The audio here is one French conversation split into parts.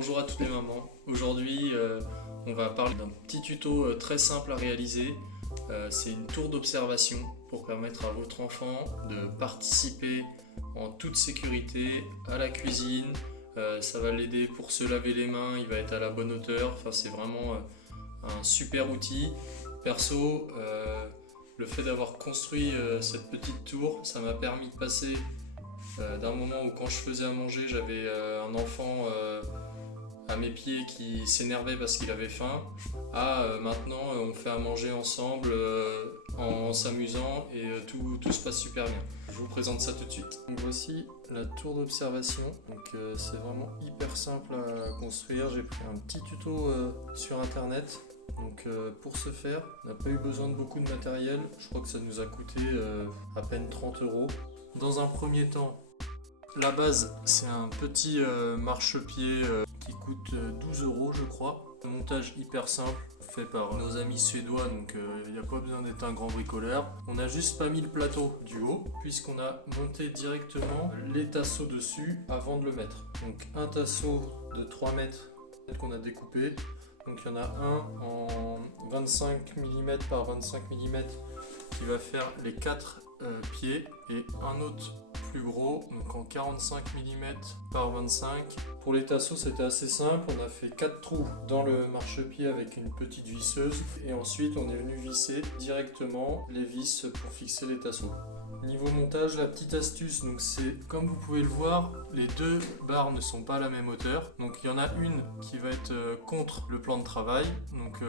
Bonjour à toutes les mamans. Aujourd'hui, on va parler d'un petit tuto très simple à réaliser. C'est une tour d'observation pour permettre à votre enfant de participer en toute sécurité à la cuisine. Ça va l'aider pour se laver les mains, il va être à la bonne hauteur. Enfin, c'est vraiment un super outil. Perso, le fait d'avoir construit cette petite tour, ça m'a permis de passer d'un moment où quand je faisais à manger, j'avais un enfant à mes pieds qui s'énervait parce qu'il avait faim, à maintenant on fait à manger ensemble en s'amusant et tout se passe super bien. Je vous présente ça tout de suite. Donc voici la tour d'observation. C'est vraiment hyper simple à construire. J'ai pris un petit tuto sur internet. Pour ce faire, on n'a pas eu besoin de beaucoup de matériel. Je crois que ça nous a coûté à peine 30 €. Dans un premier temps, la base, c'est un petit marchepied qui coûte 12 € je crois. Un montage hyper simple, fait par nos amis suédois, donc il n'y a pas besoin d'être un grand bricoleur. On n'a juste pas mis le plateau du haut, puisqu'on a monté directement les tasseaux dessus avant de le mettre. Donc un tasseau de 3 mètres qu'on a découpé. Donc il y en a un en 25 mm par 25 mm qui va faire les 4 pieds et un autre plus gros, donc en 45 mm par 25. Pour les tasseaux, c'était assez simple. On a fait 4 trous dans le marchepied avec une petite visseuse et ensuite on est venu visser directement les vis pour fixer les tasseaux. Niveau montage, la petite astuce, donc c'est comme vous pouvez le voir, les deux barres ne sont pas à la même hauteur. Donc il y en a une qui va être contre le plan de travail.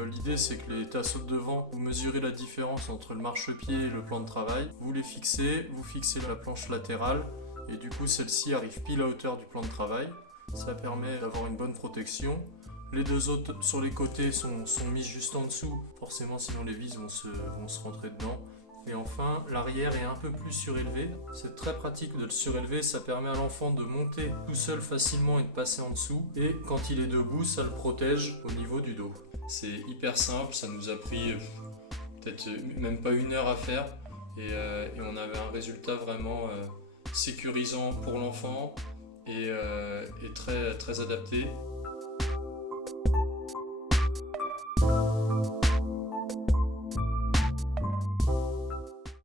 L'idée c'est que les tasseaux de devant, vous mesurez la différence entre le marchepied et le plan de travail. Vous les fixez, vous fixez la planche latérale et du coup celle-ci arrive pile à hauteur du plan de travail. Ça permet d'avoir une bonne protection. Les deux autres sur les côtés sont mises juste en dessous, forcément sinon les vis vont se rentrer dedans. Et enfin, l'arrière est un peu plus surélevé. C'est très pratique de le surélever, ça permet à l'enfant de monter tout seul facilement et de passer en dessous. Et quand il est debout, ça le protège au niveau du dos. C'est hyper simple, ça nous a pris peut-être même pas 1 heure à faire. Et on avait un résultat vraiment sécurisant pour l'enfant et très, très adapté.